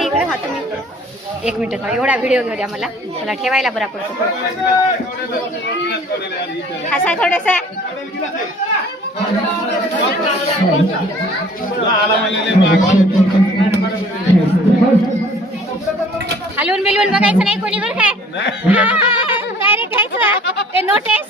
इकडे हा तुम्ही एक मिनिट एवढा व्हिडिओ घेऊ द्या मला ठेवायला बरा पडतो असा थोडासा हलवून बिलवून बघायचं नाही कोणी बरं काय डायरेक्ट घ्यायचं ते नोटीस